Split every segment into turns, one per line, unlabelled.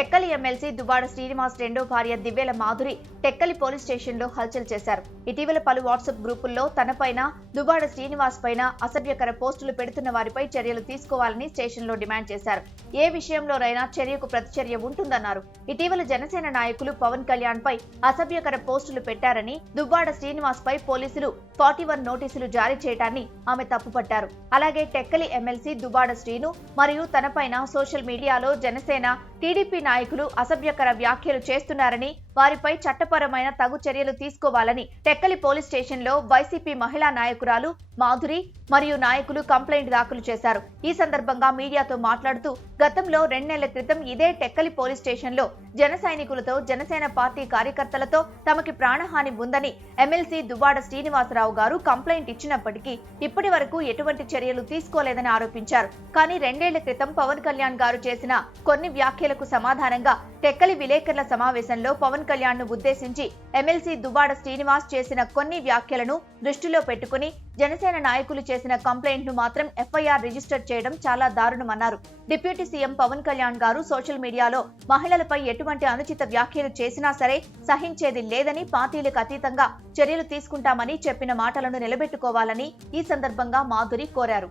Tekkali MLC Duvvada Srinivas రెండో భార్య Divvala Madhuri Tekkali police స్టేషన్లో హల్చల్ చేశారు. ఇటీవల పలు వాట్సాప్ గ్రూపుల్లో తనపైన దువ్వాడ శ్రీనివాస్ పైన అసభ్యకర పోస్టులు పెడుతున్న వారిపై చర్యలు తీసుకోవాలని స్టేషన్లో డిమాండ్ చేశారు. ఏ విషయంలోనైనా చర్యకు ప్రతిచర్య ఉంటుందన్నారు. ఇటీవల జనసేన నాయకులు పవన్ కళ్యాణ్ పై అసభ్యకర పోస్టులు పెట్టారని దువ్వాడ శ్రీనివాస్ పై పోలీసులు ఫార్టీ వన్ నోటీసులు జారీ చేయడాన్ని ఆమె తప్పుపట్టారు. అలాగే టెక్కలి ఎమ్మెల్సీ దువ్వాడ శ్రీను మరియు తనపైన సోషల్ మీడియాలో జనసేన టీడీపీ నాయకులు అసభ్యకర వ్యాఖ్యలు చేస్తున్నారని వారిపై చట్టపరమైన తగు చర్యలు తీసుకోవాలని టెక్కలి పోలీస్ స్టేషన్లో వైసీపీ మహిళా నాయకురాలు మాధురి మరియు నాయకులు కంప్లైంట్ దాఖలు చేశారు. ఈ సందర్భంగా మీడియాతో మాట్లాడుతూ గతంలో రెండేళ్ళ క్రితం ఇదే టెక్కలి పోలీస్ స్టేషన్లో జన సైనికులతో జనసేన పార్టీ కార్యకర్తలతో తమకి ప్రాణహాని ఉందని ఎమ్మెల్సీ దువ్వాడ శ్రీనివాసరావు గారు కంప్లైంట్ ఇచ్చినప్పటికీ ఇప్పటి వరకు ఎటువంటి చర్యలు తీసుకోలేదని ఆరోపించారు. కానీ రెండేళ్ళ క్రితం పవన్ కళ్యాణ్ గారు చేసిన కొన్ని వ్యాఖ్యలకు సమాధానంగా టెక్కలి విలేకరుల సమావేశంలో పవన్ కళ్యాణ్ను ఉద్దేశించి ఎమ్మెల్సీ దువ్వాడ శ్రీనివాస్ చేసిన కొన్ని వ్యాఖ్యలను దృష్టిలో పెట్టుకుని జనసేన నాయకులు చేసిన కంప్లైంట్ను మాత్రం ఎఫ్ఐఆర్ రిజిస్టర్ చేయడం చాలా దారుణమన్నారు. Deputy CM Pawan Kalyan garu social మీడియాలో మహిళలపై ఎటువంటి అనుచిత వ్యాఖ్యలు చేసినా సరే సహించేది లేదని పార్టీలకు అతీతంగా చర్యలు తీసుకుంటామని చెప్పిన మాటలను నిలబెట్టుకోవాలని ఈ సందర్భంగా మాధురి కోరారు.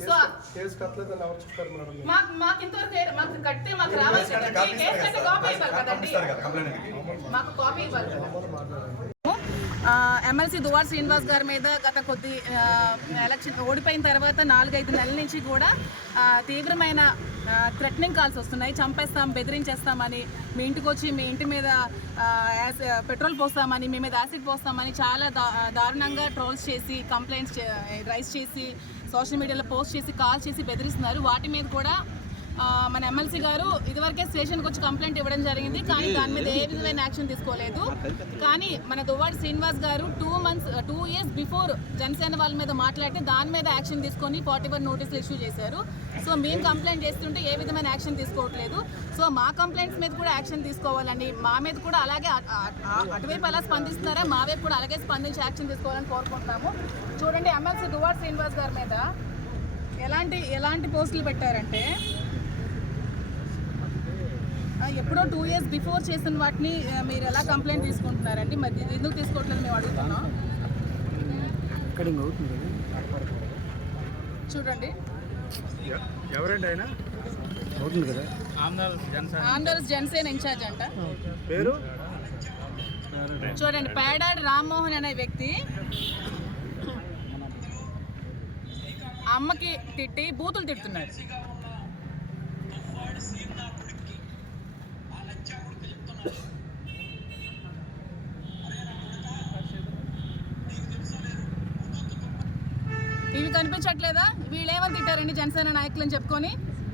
సో
కేసు కట్టలేదని ఎవరు చెప్పారు మేడం? మీకు?
మాకు ఇంతవరకు మాకు కట్టే మాకు రావాలి కదండి కేసు కట్టే కాపీ ఇవ్వాలి కదండి. మాకు కాపీ ఇవ్వాలి కదా. ఎమ్మెల్సీ దువార్ శ్రీనివాస్ గారి మీద గత కొద్ది ఎలక్షన్ ఓడిపోయిన తర్వాత నాలుగైదు నెలల నుంచి కూడా తీవ్రమైన థ్రెటనింగ్ కాల్స్ వస్తున్నాయి. చంపేస్తాం బెదిరించేస్తామని మీ ఇంటికి వచ్చి మీ ఇంటి మీద యాస్- పెట్రోల్ పోస్తామని మీ మీద యాసిడ్ పోస్తామని చాలా దా దారుణంగా ట్రోల్స్ చేసి కంప్లైంట్స్ రైస్ చేసి సోషల్ మీడియాలో పోస్ట్ చేసి కాల్ చేసి బెదిరిస్తున్నారు. వాటి మీద కూడా మన ఎమ్మెల్సీ గారు ఇదివరకే స్టేషన్కి వచ్చి కంప్లైంట్ ఇవ్వడం జరిగింది. కానీ దాని మీద ఏ విధమైన యాక్షన్ తీసుకోలేదు. కానీ మన Duvvadi Srinivas garu two months two years before Janasena వాళ్ళ మీద మాట్లాడితే దాని మీద యాక్షన్ తీసుకొని ఫార్టీ వన్ నోటీసులు ఇష్యూ చేశారు. సో మేము కంప్లైంట్ చేస్తుంటే ఏ విధమైన యాక్షన్ తీసుకోవట్లేదు. సో మా కంప్లైంట్స్ మీద కూడా యాక్షన్ తీసుకోవాలని మా మీద కూడా అలాగే అటువైపు ఎలా స్పందిస్తున్నారా? మా వైపు కూడా అలాగే స్పందించి యాక్షన్ తీసుకోవాలని కోరుకుంటున్నాము. చూడండి ఎమ్మెల్సీ దువ్వాడి శ్రీనివాస్ గారి మీద ఎలాంటి ఎలాంటి పోస్టులు పెట్టారంటే ఎప్పుడో టూ ఇయర్స్ బిఫోర్ చేసిన వాటిని మీరు ఎలా కంప్లైంట్ తీసుకుంటున్నారండి? మరి ఎందుకు తీసుకోవట్లేదు మేము అడుగుతున్నాం. చూడండి.
ఎవరండి ఆయన?
ఆంధ్రస్ జనసేన ఇన్ఛార్జ్ అంట.
పేరు?
చూడండి పేడాడి రామ్మోహన్ అనే వ్యక్తి అమ్మకి తిట్టి బూతులు తిడుతున్నాడు. ఇవి కనిపించట్లేదా? వీళ్ళేమని తిట్టారండి జనసేన నాయకులు అని చెప్పుకొని?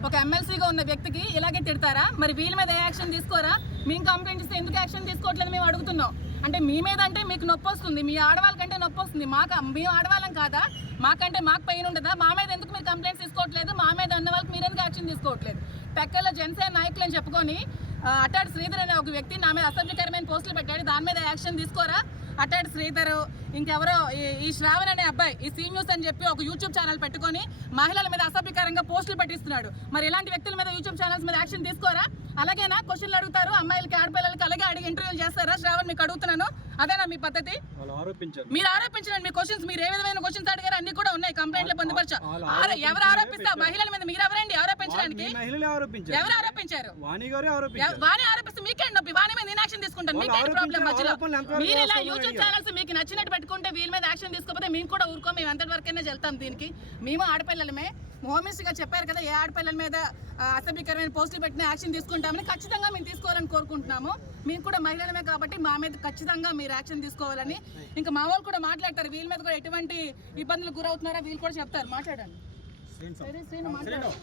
ఒక ఎమ్మెల్సీగా ఉన్న వ్యక్తికి ఇలాగే తిడతారా? మరి వీళ్ళ మీద ఏ యాక్షన్ తీసుకోరా? మేము కంప్లైంట్ ఇస్తే ఎందుకు యాక్షన్ తీసుకోవట్లేదు మేము అడుగుతున్నాం. అంటే మీ మీద అంటే మీకు నొప్పి వస్తుంది మీ ఆడవాళ్ళకంటే నొప్పి వస్తుంది. మాకు మేము ఆడవాళ్ళం కాదా? మాకంటే మాకు పెయిన్ ఉండదా? మా మీద ఎందుకు మీరు కంప్లైంట్స్ తీసుకోవట్లేదు? మా మీద అన్న వాళ్ళకి మీరు ఎందుకు యాక్షన్ తీసుకోవట్లేదు? పెక్కల జనసేన నాయకులు అని చెప్పుకొని ఆ, శ్రీధర్ అనే ఒక వ్యక్తి నా మీద అసభ్యకరమైన పోస్టులు పెట్టాడు. దాని మీద యాక్షన్ తీసుకోరా? అట్టాడు శ్రీధర్ ఇంకెవరో ఈ- శ్రావణ్ అనే అబ్బాయి ఈ సీ న్యూస్ అని చెప్పి ఒక యూట్యూబ్ ఛానల్ పెట్టుకొని మహిళల మీద అసభ్యకరంగా పోస్టులు పెట్టిస్తున్నాడు. మరి ఇలాంటి వ్యక్తుల మీద యూట్యూబ్ ఛానల్స్ మీద యాక్షన్ తీసుకోరా? అలాగేనా? క్వశ్చన్లు అడుగుతారు అమ్మాయిలకి ఆడపిల్లలకి అలాగే అడిగి ఇంటర్వ్యూలు చేస్తారా? శ్రావణ్ మీకు అడుగుతున్నాను. అదేనా మీ పద్ధతి? మీరు ఆరోపించిన మీ క్వశ్చన్స్ మీరు ఏ విధమైన క్వశ్చన్స్ అడిగారు అన్ని కూడా ఉన్నాయి కంప్లైంట్లు పొందుపరచా ఎవరు ఆరోపిస్తా? మహిళల మీద మీరు ఎవరండి ఆరోపించడానికి
మీ మహిళలే ఆరోపించారు.
ఎవరు ఆరోపించారు?
వాణి గారే ఆరోపించారు.
ఎవ- వాణి ఆరోపిస్తే మీకేంటి నొప్పి వాణి మీద నేను యాక్షన్ తీసుకుంటాను ప్రాబ్లం మధ్యలో. మీరు ఇలా యూట్యూబ్. ఛానల్స్ మీకు నచ్చినట్టు పెట్టుకుంటే వీళ్ళ మీద యాక్షన్ తీసుకోకపోతే మేము కూడా ఊరుకోం మేము ఎంతటి వరకైనా వెళ్తాం దీనికి. మేము ఆడపిల్లలమే. చెప్పారు కదా ఏ ఆడపిల్లల మీద అసభ్యకరమైన పోస్టులు పెట్టిన యాక్షన్ తీసుకుంటామని ఖచ్చితంగా మేము తీసుకోవాలని కోరుకుంటున్నాము. మేము కూడా మహిళలమే కాబట్టి మా మీద ఖచ్చితంగా మీరు యాక్షన్ తీసుకోవాలని. ఇంకా మా వాళ్ళు కూడా మాట్లాడతారు వీళ్ళ మీద కూడా ఎటువంటి ఇబ్బందులు గురవుతున్నారో వీళ్ళు కూడా చెప్తారు. మాట్లాడండి.